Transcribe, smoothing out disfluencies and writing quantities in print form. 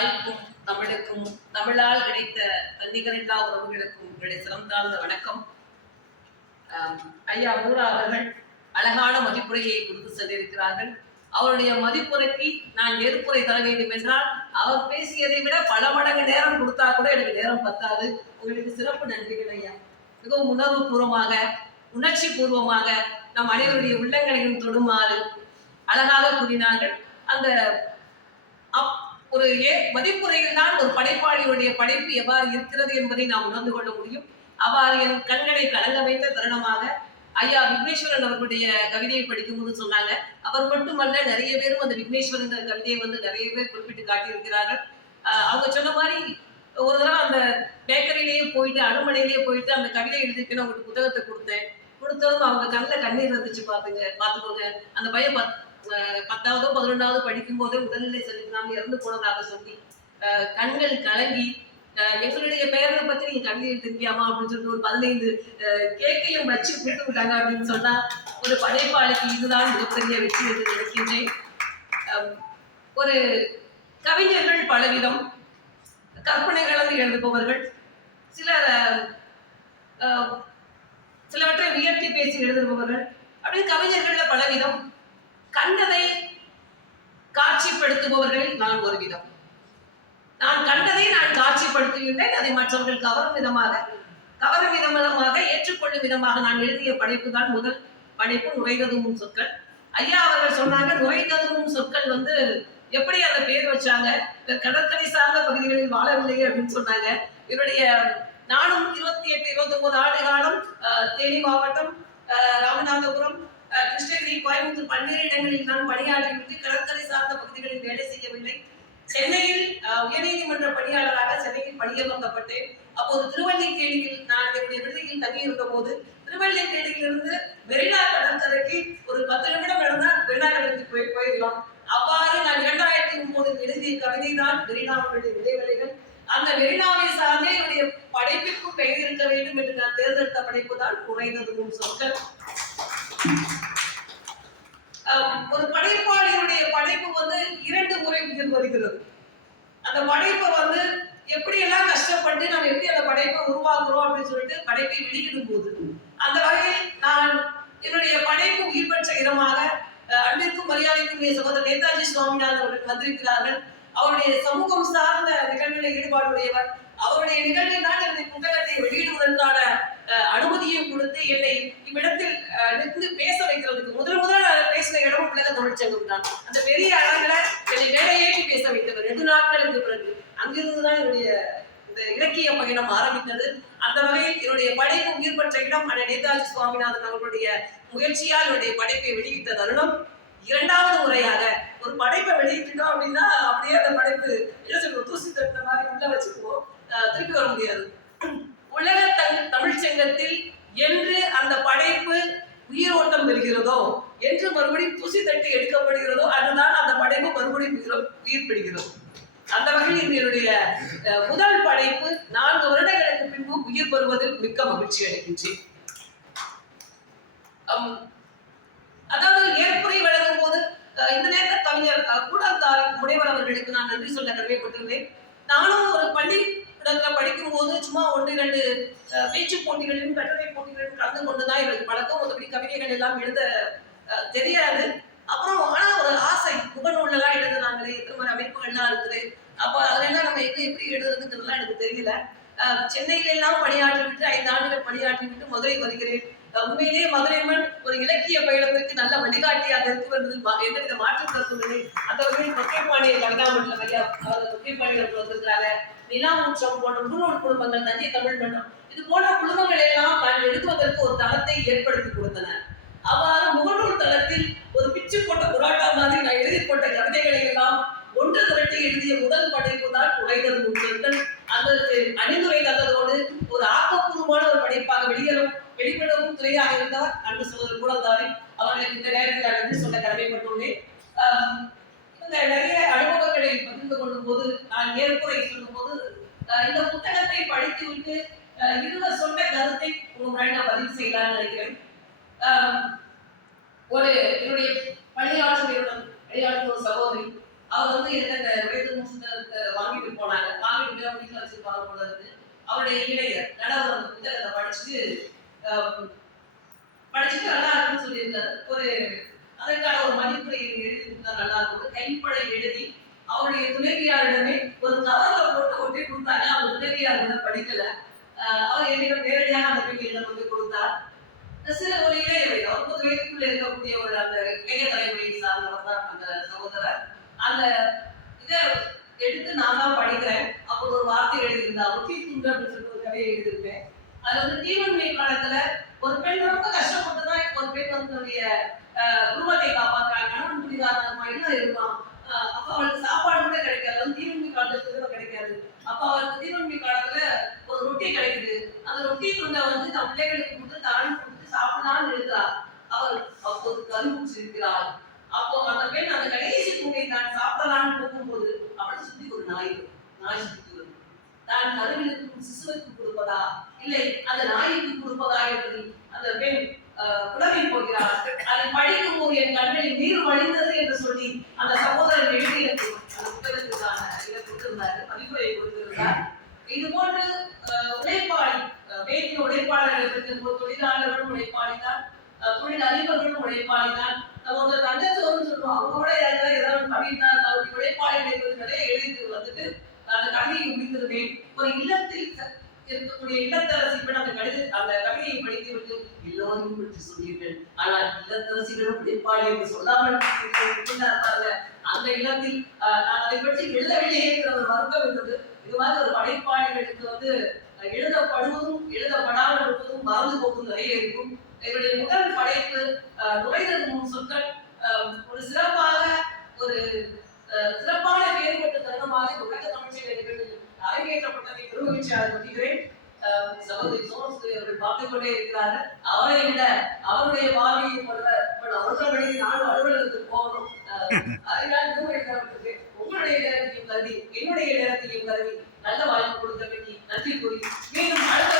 தாய்க்கும் தமிழுக்கும் தமிழால் கிடைத்த தன்னிகரில்லா உறவுகளுக்கும் உங்களுடைய சிரம் தாழ்ந்த வணக்கம். ஐயா மூரா அவர்கள் அழகான மதிப்புரையை கொடுத்து சென்றிருக்கிறார்கள். அவருடைய மதிப்புரைக்கு நான் எதிர்ப்புரை தர வேண்டும் என்றால் அவர் பேசியதை விட பல மடங்கு நேரம் கொடுத்தா கூட எனக்கு நேரம் பத்தாது. உங்களுக்கு சிறப்பு நன்றிகள் ஐயா. மிகவும் உணர்வு பூர்வமாக உணர்ச்சி பூர்வமாக நம் அனைவருடைய உள்ளங்களையும் தொடுமாறு அழகாக கூறினார்கள். அந்த ஒரு மதிப்புரையில் தான் ஒரு படைப்பாளியுடைய படைப்பு எவ்வாறு இருக்கிறது என்பதை நாம் உணர்ந்து கொள்ள முடியும். அவ்வாறு என் கண்களை கலங்க வைத்த தருணமாக ஐயா விக்னேஸ்வரன் அவர்களுடைய கவிதையை படிக்கும்போது சொன்னாங்க. அவர் மட்டுமல்ல, நிறைய பேரும் அந்த விக்னேஸ்வரன் கவிதையை நிறைய பேர் குறிப்பிட்டு காட்டியிருக்கிறார்கள். அவங்க சொன்ன மாதிரி ஒரு தடவை அந்த பேக்கரியிலேயே போயிட்டு அனுமனையிலேயே போயிட்டு அந்த கவிதை எழுதிருக்கேன்னு அவங்களுக்கு புத்தகத்தை கொடுத்ததும் அவங்க கண்ணில் கண்ணீர் இருந்துச்சு. பார்த்துக்கோங்க. அந்த பையன் 10வது 11வது படிக்கும் போதே உடல்நிலை சரியில்லாமல் இறந்து போனதாக சொல்லி கண்கள் கலங்கி எங்களுடைய பெயரை பத்தி நீங்க கவிதை எழுதிருக்கியாமா அப்படின்னு சொல்லிட்டு ஒரு 15 கேக்கையும் வச்சு கொடுத்து விட்டாங்க அப்படின்னு சொன்னா ஒரு படைப்பாளிக்கு இதுதான் மிகப்பெரிய வெற்றி என்று நினைக்கின்றேன். ஒரு கவிஞர்கள் பலவிதம், கற்பனை கலந்து எழுதுபவர்கள், சிலவற்றை உயர்த்தி பேசி எழுதுபவர்கள், அப்படின்னு கவிஞர்கள்ல பலவிதம். கண்டதை காட்சிப்படுத்துபவர்களில் நான் ஒரு விதம். நான் கண்டதை நான் காட்சிப்படுத்துகின்றேன். அதை மற்றவர்கள் கவரும் விதமாக ஏற்றுக்கொள்ளும் விதமாக நான் எழுதிய படைப்பு தான் முதல் படைப்பு நுழைந்ததும் சொற்கள். ஐயா அவர்கள் சொன்னாங்க, நுழைந்ததும் சொற்கள் எப்படி அந்த பேர் வச்சாங்க, கடற்கரை சார்ந்த பகுதிகளில் வாழவில்லை அப்படின்னு சொன்னாங்க. என்னுடைய நானும் 28 29 ஆண்டு காலம் தேனி மாவட்டம், ராமநாதபுரம், கிருஷ்ணகிரி, கோயம்புத்தூர் பல்வேறு இடங்களில் நான் பணியாற்றிவிட்டு கடற்கரை சார்ந்த பகுதிகளில் வேலை செய்யவில்லை. சென்னையில் உயர்நீதிமன்ற பணியாளராக சென்னையில் பணியமர்த்தப்பட்டேன். அப்போது திருவல்லிக்கேணியில் நான் என்னுடைய விடுதியில் தங்கியிருந்த போது திருவல்லிக்கேணியிலிருந்து மெரினா கடற்கரைக்கு ஒரு 10 நிமிடம் நடந்தால் மெரினா கடலுக்கு போயிடலாம். அவ்வாறு நான் 2009 எழுதிய கவிதை தான் மெரினாவுடைய விதைவலைகள். அந்த மெரினாவை சார்ந்தே என்னுடைய படைப்பிற்கும் பெயர் இருக்க வேண்டும் என்று நான் தேர்ந்தெடுத்த படைப்பு தான் நுழைந்ததும் சொற்கள். ஒரு படைப்பாளியுடைய படைப்பு 2 முறை உயிர் வருகிறது. அந்த படைப்பை எப்படி எல்லாம் கஷ்டப்பட்டு நம்ம எப்படி அந்த படைப்பை உருவாக்குறோம் அப்படின்னு சொல்லிட்டு படைப்பை வெளியிடும் போது அந்த வகையில் நான் என்னுடைய படைப்பு உயிர் பெற்ற இடமாக அன்பிற்கும் மரியாதைக்கும் சகோதரர் நேதாஜி சுவாமிநாதன் அவர்கள் வந்திருக்கிறார்கள். அவருடைய சமூகம் சார்ந்த நிகழ்வுகளில் ஈடுபாடுடையவர். அவருடைய நிகழ்வில் தான் என்னுடைய புத்தகத்தை வெளியிடுவதற்கான அனுமதியை கொடுத்து என்னை இவ்விடத்தில் நின்று பேச வைக்கிறதுக்கு முதல் பேசின இடம் உலக தமிழ்ச்சங்கம் தான். அந்த பெரிய அளவுல என்னை மேடையேற்றி பேச வைத்தவர் 2 நாட்களுக்கு பிறகு. அங்கிருந்துதான் என்னுடைய இந்த இலக்கிய பயணம் ஆரம்பித்தது. அந்த வகையில் என்னுடைய படைப்பு உயிர் பெற்ற இடம் நேதாஜி சுவாமிநாதன் அவர்களுடைய முயற்சியால் என்னுடைய படைப்பை வெளியிட்ட தருணம். 2வது முறையாக ஒரு படைப்பை வெளியிட்டோம் அப்படின்னா அப்படியே அந்த படைப்பு என்ன சொல்லுவோம், தூசி தட்ட மாதிரி உள்ள வச்சுக்குவோம், திருப்பி வர முடியாது. உலக தமிழ்ச்சங்கத்தில் என்று அந்த படைப்பு உயிரோட்டம் பெறுகிறதோ, என்று மறுபடியும் தூசி தட்டி எடுக்கப்படுகிறதோ, அதுதான் அந்த படைப்பு மறுபடியும் உயிர் பெறுகிறது. அந்த வகையில் என்னுடைய முதல் படைப்பு 4 வருடங்களுக்கு பின்பு உயிர் பெறுவதில் மிக்க மகிழ்ச்சி அடைகின்றேன். அதாவது ஏற்புரை வழங்கும் போது இந்த நேரத்தில் கவிஞர் கூடாத்தாரி முனைவர் அவர்களுக்கு நான் நன்றி சொல்ல கடமைப்பட்டிருந்தேன். நானும் ஒரு பள்ளிக்கூடத்தில் படிக்கும் போது சும்மா 1-2 பேச்சு போட்டிகளிலும் கட்டுரை போட்டிகளிலும் கலந்து கொண்டுதான் எனக்கு பழக்கம். ஒருபடி கவிதைகள் எல்லாம் எழுத தெரியாது. அப்புறம் ஆனா ஒரு ஆசை, முகநூல்லாம் எழுதுனாங்களே, எத்தனை மாதிரி அமைப்புகள்லாம் இருக்குது, அப்போ அதெல்லாம் நம்ம எப்படி எழுதுறதுங்கிறதுலாம் எனக்கு தெரியல. சென்னையில எல்லாம் பணியாற்றிவிட்டு 5 ஆண்டுகள் பணியாற்றிவிட்டு மதுரை வருகிறேன். உண்மையிலேயே மதுரைமன் ஒரு இலக்கிய பயணத்திற்கு நல்ல வழிகாட்டியாக இருக்கும் என்பதில் எந்தவித மாற்று கருத்துமில்லை. அந்த வகையில் தொக்கைப்பாணியை கவிதாமண்டலம் ஐயா தொக்கைப்பாணிகள் வந்திருக்கிறாங்க. நிலாமுற்றம் போன்ற முன்னோர் குடும்பங்கள், தஞ்சை தமிழ் மன்றம், இது போன்ற குடும்பங்கள் எல்லாம் நான் எழுதுவதற்கு ஒரு தளத்தை ஏற்படுத்தி கொடுத்தன. அவ்வாறு முகநூல் தளத்தில் ஒரு பிச்சு போட்ட புராட்டா மாதிரி நான் எழுதி போட்ட கவிதைகளை எல்லாம் ஒன்று திரட்டி எழுதிய முதல் படைப்பு தான் நுழைந்ததும் சொற்கள். அதற்கு அணிந்துரை தந்ததோடு ஒரு ஆக்கப்பூர்வமான ஒரு படைப்பாக வெளிப்படவும் துறையாக இருந்தவர் அன்பு சகோதரர் கூடத்தாரி அவர்களுக்கு இந்த நேரத்தில் நன்றி சொல்ல கடமைப்பட்டுள்ளேன். நிறைய அனுபவங்களை பகிர்ந்து கொள்ளும் போது நான் ஏற்புரை சொல்லும் போது இந்த புத்தகத்தை படித்து விட்டு இருவர் சொன்ன கருத்தை முன்னாடி நான் பதிவு செய்யலாம்னு நினைக்கிறேன். என்னுடைய பணியாற்றும் ஒரு சகோதரி, அவர் எனக்கு இந்த வாங்கி அவருடைய இளையர் ரெண்டாவது அந்த புத்தகத்தை படிச்சுட்டு நல்லா இருக்குன்னு சொல்லியிருந்தாரு. ஒரு அதற்கான ஒரு மதிப்புரை எழுதி கொடுத்தா நல்லா இருக்கும். கைப்படை எழுதி அவருடைய துணைவியாரிடமே ஒரு கவர்ல போட்டு ஒட்டி கொடுத்தாங்க. அவங்க துணைவியார் படிக்கல. அவர் என்னிடம் நேரடியாக அந்த பெண்களிடம் கொண்டு கொடுத்தார். சில ஒரு இளையவை 30 வயதுக்குள்ள இருக்கக்கூடிய ஒரு அந்த இளைய தலைமுறையை சார்ந்தவர் தான் அந்த சகோதரர். அந்த இதை எடுத்து நான் தான் படிக்கிறேன். அப்போ ஒரு வார்த்தை எழுதியிருந்தா ஒட்டி துண்டு அப்படின்னு சொல்லிட்டு ஒரு கதையை எழுதியிருப்பேன். அது தீவன்மை காலத்துல ஒரு பெண் ரொம்ப கஷ்டப்பட்டு தான் ஒரு பெண் தன்னுடைய குடும்பத்தை காப்பாற்றுறாங்க. கணவன் குடிகாரமா எல்லாம் இருப்பான். அப்ப அவளுக்கு சாப்பாடு கூட கிடைக்காது. தீவன்மை காலத்துல கிடைக்காது. அப்ப அவருக்கு தீவன்மை காலத்துல ஒரு ரொட்டி கிடைக்குது. அந்த ரொட்டி துண்டை தன் பிள்ளைகளுக்கு கொடுத்து தானும் கொடுத்து சாப்பிடலான்னு இருக்கிறார். அவர் அப்போது கருவுற்றிருக்கிறார். அப்போ அந்த பெண் அந்த கடைசி துண்டை தான் சாப்பிடலான்னு போகும்போது அவளை சுத்தி ஒரு நாய் சுத்தி வரும். தான் கருவிலுக்கும் சிசுவுக்கு கொடுப்பதா இல்லை அந்த நாய்க்கு கொடுப்பதா என்று அந்த பெண் புலவி போகிறார். அதை படிக்கும் போது என் கண்களில் நீர் வழிந்தது என்று சொல்லி அந்த சகோதரன் எழுதி அந்த புத்தகத்திற்கான இதை கொடுத்திருந்தார், மதிப்புரை கொடுத்திருந்தார். இது போன்று உழைப்பாளி வேதியின் உழைப்பாளர்கள் தொழிலாளர்களும் உழைப்பாளிதான், தொழில் அதிபர்களும் உழைப்பாளிதான். நம்ம ஒரு தண்டச்சோறுன்னு சொல்லுவோம். அவங்களோட ஏதாவது பண்ணிட்டார் அவருடைய உழைப்பாளி நிறைய எழுதி வந்துட்டு அந்த கவிதையை முடித்திருந்தேன். ஒரு இல்லத்தில் இருக்கக்கூடிய இல்லத்தரசி அந்த கவிதையை படித்து விட்டு எல்லோரும் பற்றி சொன்னீர்கள். ஆனால் இல்லத்தரசிகளும் உழைப்பாளி என்று சொல்லாமல் அந்த இல்லத்தில் நான் அதை பற்றி எழுதவில்லையே என்ற ஒரு வருத்தம் இருந்தது. இது மாதிரி ஒரு படைப்பாளிகளுக்கு எழுதப்படுவதும் எழுதப்படாமல் இருப்பதும் மறந்து போகும் நிறைய இருக்கும். என்னுடைய முதல் படைப்பு நுழைதல் முன் சொற்கள் ஒரு சிறப்பாக ஒரு சிறப்பான வேறுபட்ட தருணமாக உலக தமிழ்ச்செய்தி நிகழ்வில் அரங்கேற்றப்பட்டதை நிர்வகிச்சு கொள்கிறேன். சகோதரி சோமசுந்தரி அவர்கள் பார்த்துக் கொண்டே இருக்கிறார்கள். அவரை விட அவருடைய பார்வையை அவர்களுடைய நான் அலுவலகத்துக்கு போகணும். அதனால் உங்களுடைய நேரத்தையும் கருதி என்னுடைய நேரத்தையும் கருதி நல்ல வாய்ப்பு கொடுத்த நன்றி கூறி மீண்டும் அடுத்த